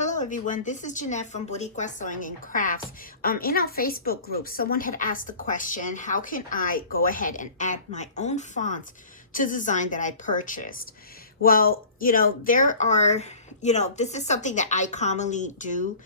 Hello everyone, this is Jeanette from Boricua Sewing and Crafts. In our Facebook group, someone had asked the question, how can I go ahead and add my own fonts to the design that I purchased? Well, this is something that I commonly do.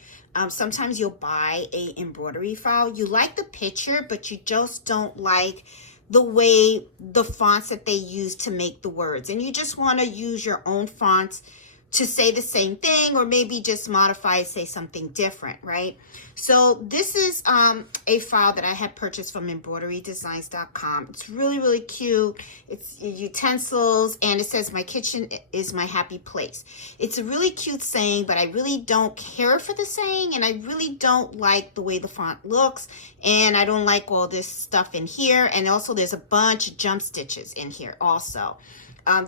Sometimes you'll buy a embroidery file. You like the picture, but you just don't like the way the fonts that they use to make the words. And you just want to use your own fonts to say the same thing, or maybe just modify, say something different, right? So this is a file that I had purchased from embroiderydesigns.com. It's really, really cute. It's utensils, and it says, "My kitchen is my happy place." It's a really cute saying, but I really don't care for the saying, and I really don't like the way the font looks, and I don't like all this stuff in here, and also there's a bunch of jump stitches in here also.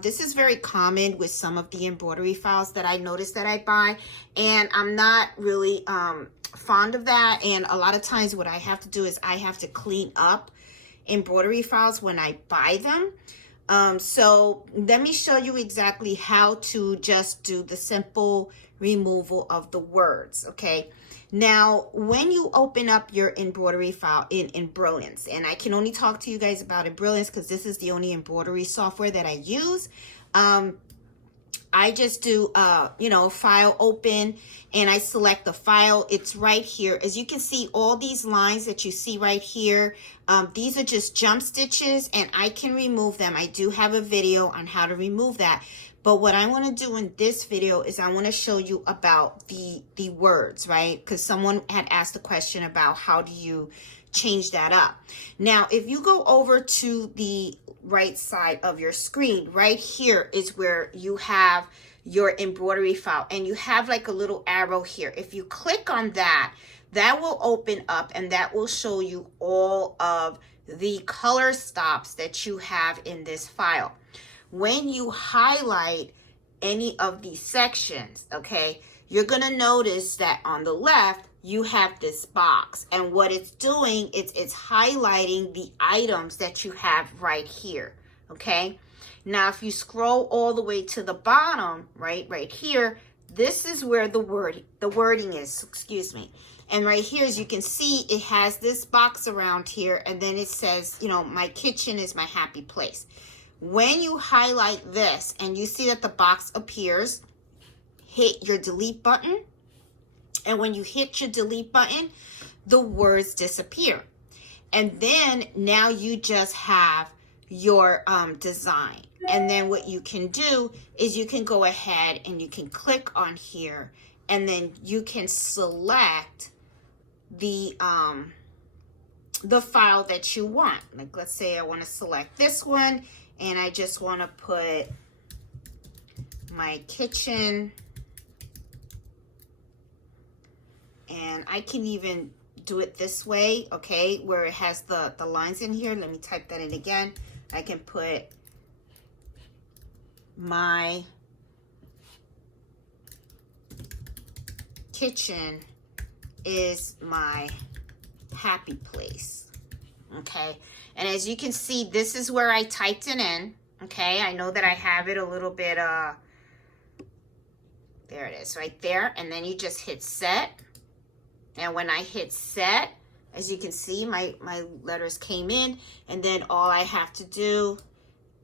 This is very common with some of the embroidery files that I notice that I buy, and I'm not really fond of that. And a lot of times what I have to do is I have to clean up embroidery files when I buy them. So let me show you exactly how to just do the simple removal of the words, okay? Now, when you open up your embroidery file in Embrilliance, and I can only talk to you guys about Embrilliance because this is the only embroidery software that I use. I just do, file open, and I select the file. It's right here. As you can see, all these lines that you see right here, these are just jump stitches, and I can remove them. I do have a video on how to remove that. But what I want to do in this video is I want to show you about the words, right? Because someone had asked a question about how do you change that up. Now, if you go over to the right side of your screen, right here is where you have your embroidery file, and you have like a little arrow here. If you click on that, that will open up, and that will show you all of the color stops that you have in this file. When you highlight any of these sections, okay, you're going to notice that on the left, you have this box. And what it's doing is it's highlighting the items that you have right here, okay? Now, if you scroll all the way to the bottom, right here, this is where the wording is, excuse me. And right here, as you can see, it has this box around here, and then it says, my kitchen is my happy place. When you highlight this and you see that the box appears, hit your delete button. And when you hit your delete button, the words disappear. And then now you just have your design. And then what you can do is you can go ahead and you can click on here, and then you can select the file that you want. Like, let's say I want to select this one, and I just want to put my kitchen, and I can even do it this way, okay, where it has the lines in here. Let me type that in again. I can put my kitchen is my happy place. Okay, and as you can see, this is where I typed it in. Okay, I know that I have it a little bit, there it is right there. And then you just hit set. And when I hit set, as you can see, my letters came in, and then all I have to do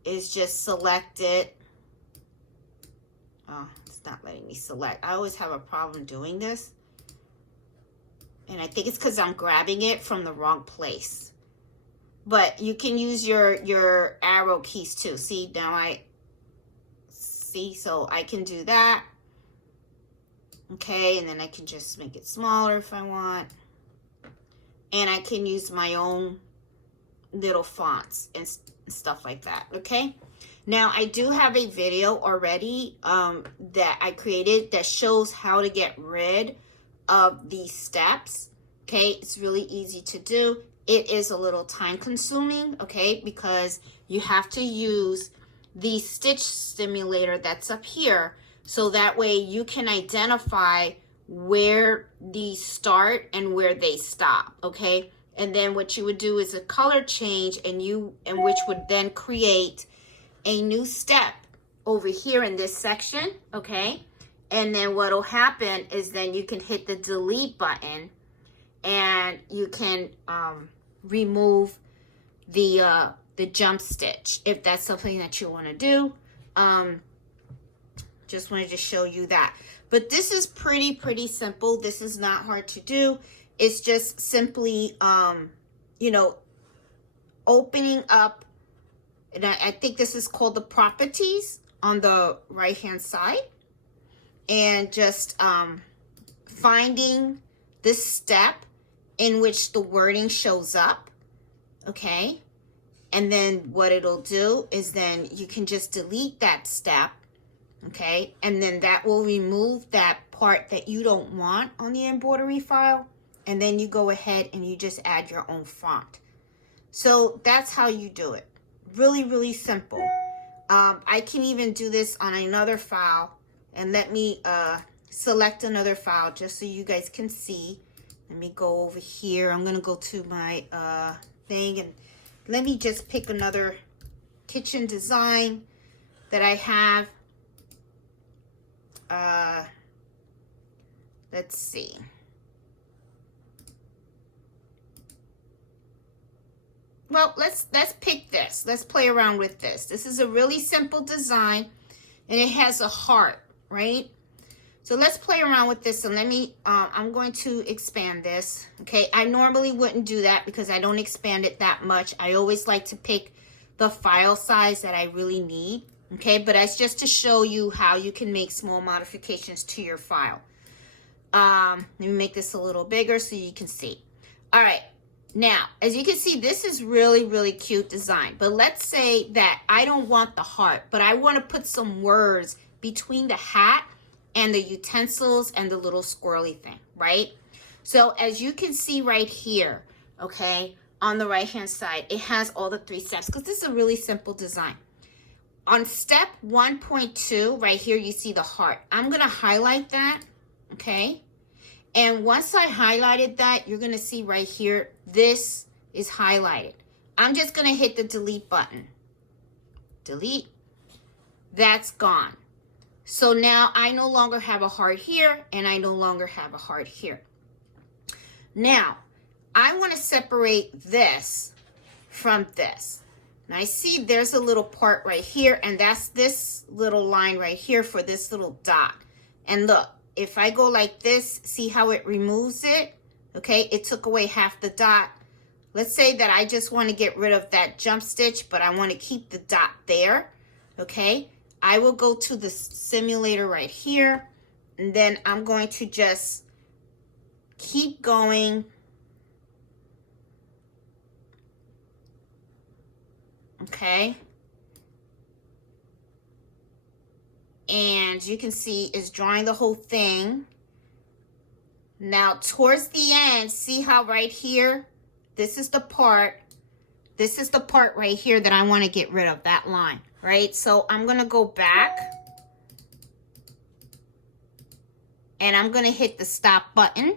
is just select it. Oh, it's not letting me select. I always have a problem doing this. And I think it's because I'm grabbing it from the wrong place. But you can use your arrow keys too. See, now so I can do that. Okay, and then I can just make it smaller if I want. And I can use my own little fonts and stuff like that, okay? Now, I do have a video already that I created that shows how to get rid of these steps, okay? It's really easy to do. It is a little time consuming, okay, because you have to use the stitch simulator that's up here, so that way you can identify where these start and where they stop, okay? And then what you would do is a color change, and which would then create a new step over here in this section, okay? And then what'll happen is then you can hit the delete button and you can remove the jump stitch if that's something that you want to do. Just wanted to show you that. But this is pretty simple. This is not hard to do. It's just simply, you know, opening up, and I think this is called the properties on the right hand side, and just finding this step in which the wording shows up, okay? And then what it'll do is then you can just delete that step, okay? And then that will remove that part that you don't want on the embroidery file. And then you go ahead and you just add your own font. So that's how you do it. Really simple. I can even do this on another file. And let me select another file just so you guys can see. Let me go over here. I'm going to go to my thing. And let me just pick another kitchen design that I have. Let's see. Well, let's pick this. Let's play around with this. This is a really simple design, and it has a heart, right? So let's play around with this, and let me, I'm going to expand this, okay? I normally wouldn't do that because I don't expand it that much. I always like to pick the file size that I really need, okay? But that's just to show you how you can make small modifications to your file. Let me make this a little bigger so you can see. All right. Now, as you can see, this is really cute design. But let's say that I don't want the heart, but I want to put some words between the hat and the utensils and the little squirrely thing, right? So as you can see right here, okay, on the right-hand side, it has all the 3 steps because this is a really simple design. On step 1.2, right here, you see the heart. I'm going to highlight that, okay? And once I highlighted that, you're going to see right here, this is highlighted. I'm just going to hit the delete button. Delete. That's gone. So now I no longer have a heart here, and I no longer have a heart here. Now, I want to separate this from this. And I see there's a little part right here, and that's this little line right here for this little dot. And look. If I go like this, see how it removes it? Okay, it took away half the dot. Let's say that I just want to get rid of that jump stitch, but I want to keep the dot there. Okay, I will go to the simulator right here, and then I'm going to just keep going. Okay. And you can see it's drawing the whole thing. Now, towards the end, see how right here, this is the part right here that I want to get rid of, that line, right? So I'm going to go back. And I'm going to hit the stop button.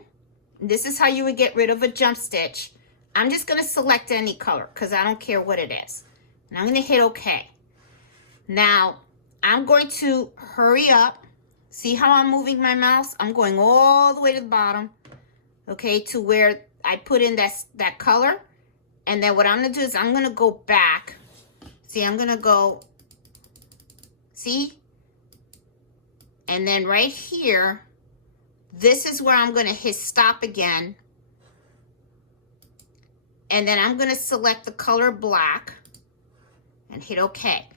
This is how you would get rid of a jump stitch. I'm just going to select any color because I don't care what it is. And I'm going to hit OK. Now, I'm going to hurry up. See how I'm moving my mouse? I'm going all the way to the bottom, okay, to where I put in that color. And then what I'm going to do is I'm going to go back. See, I'm going to go, see? And then right here, this is where I'm going to hit stop again. And then I'm going to select the color black and hit OK.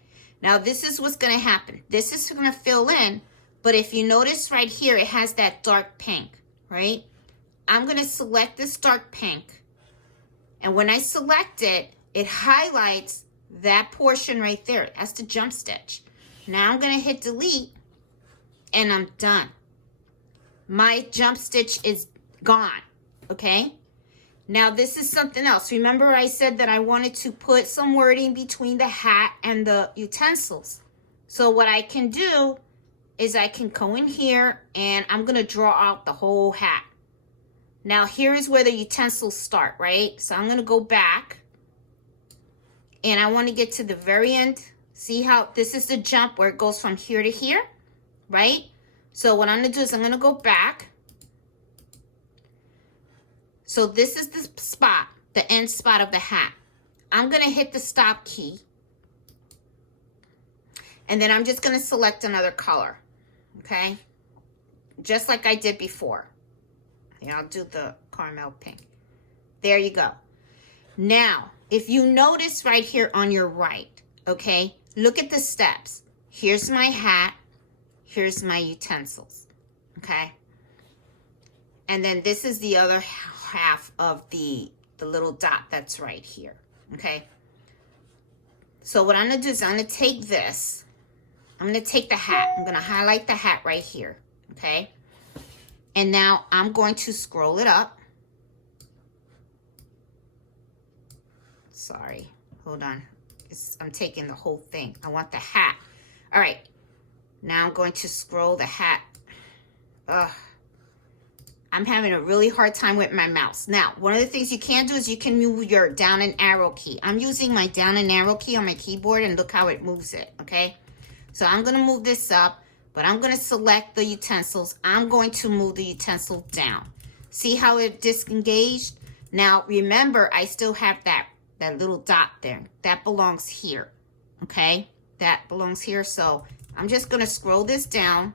Now, this is what's going to happen. This is going to fill in, but if you notice right here, it has that dark pink, right? I'm going to select this dark pink, and when I select it, it highlights that portion right there. That's the jump stitch. Now I'm going to hit delete, and I'm done. My jump stitch is gone, okay? Now, this is something else. Remember I said that I wanted to put some wording between the hat and the utensils. So what I can do is I can go in here and I'm going to draw out the whole hat. Now, here is where the utensils start, right? So I'm going to go back and I want to get to the very end. See how this is the jump where it goes from here to here, right? So what I'm going to do is I'm going to go back. So this is the spot, the end spot of the hat. I'm going to hit the stop key. And then I'm just going to select another color. Okay? Just like I did before. Here, I'll do the caramel pink. There you go. Now, if you notice right here on your right, okay, look at the steps. Here's my hat. Here's my utensils. Okay? And then this is the other half of the little dot that's right here. Okay? So what I'm going to do is I'm going to take this. I'm going to take the hat. I'm going to highlight the hat right here. Okay? And now I'm going to scroll it up. Sorry. Hold on. I'm taking the whole thing. I want the hat. All right. Now I'm going to scroll the hat. Ugh. I'm having a really hard time with my mouse. Now, one of the things you can do is you can move your down and arrow key. I'm using my down and arrow key on my keyboard, and look how it moves it, okay? So I'm going to move this up, but I'm going to select the utensils. I'm going to move the utensil down. See how it disengaged? Now, remember, I still have that little dot there. That belongs here, okay? That belongs here. So I'm just going to scroll this down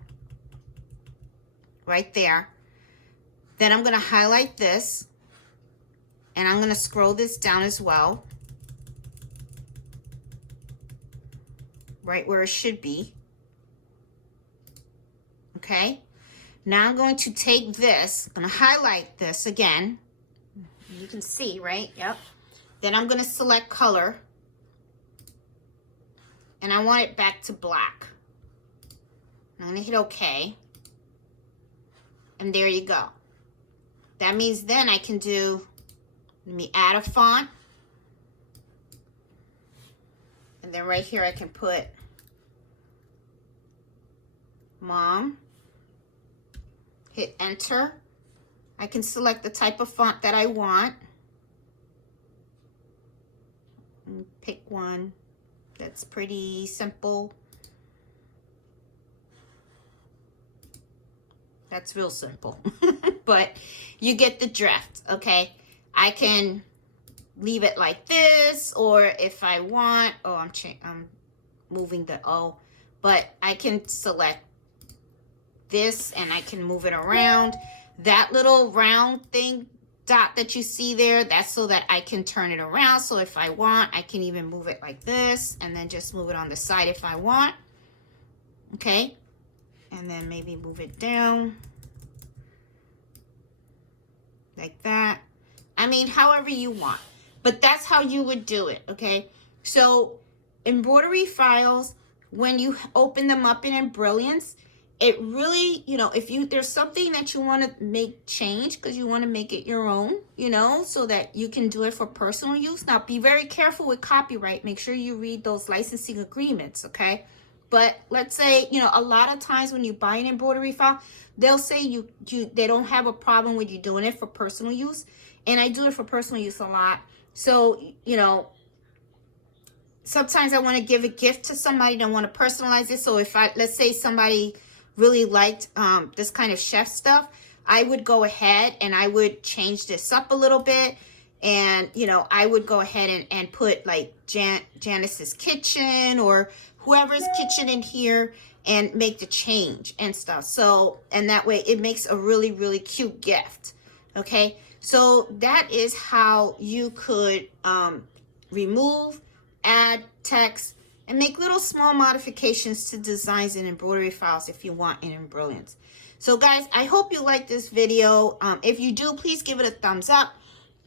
right there. Then I'm going to highlight this, and I'm going to scroll this down as well, right where it should be. Okay, now I'm going to take this, I'm going to highlight this again. You can see, right? Yep. Then I'm going to select color, and I want it back to black. I'm going to hit OK, and there you go. That means then I can do, let me add a font. And then right here I can put Mom. Hit enter. I can select the type of font that I want. And pick one that's pretty simple. That's real simple. But you get the drift, okay? I can leave it like this, or if I want, oh, I'm moving the O, but I can select this and I can move it around. That little round thing, dot that you see there, that's so that I can turn it around. So if I want, I can even move it like this and then just move it on the side if I want. Okay? And then maybe move it down like that. I mean, however you want. But that's how you would do it, okay? So embroidery files, when you open them up in Embrilliance, it really, you know, if there's something that you want to make change because you want to make it your own, you know, so that you can do it for personal use. Now, be very careful with copyright. Make sure you read those licensing agreements, okay? But let's say, you know, a lot of times when you buy an embroidery file, they'll say they don't have a problem with you doing it for personal use. And I do it for personal use a lot. So, you know, sometimes I want to give a gift to somebody and I want to personalize it. So if let's say somebody really liked this kind of chef stuff, I would go ahead and I would change this up a little bit. And, you know, I would go ahead and put like Janice's kitchen or whoever's kitchen in here and make the change and stuff. So, and that way it makes a really, really cute gift. Okay. So that is how you could remove, add text, and make little small modifications to designs and embroidery files if you want in Embrilliance. So guys, I hope you like this video. If you do, please give it a thumbs up.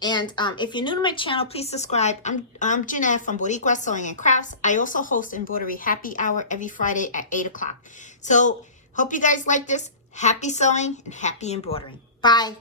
And if you're new to my channel, please subscribe. I'm Jeanette from Boricua Sewing and Crafts. I also host Embroidery Happy Hour every Friday at 8 o'clock. So hope you guys like this. Happy sewing and happy embroidering. Bye.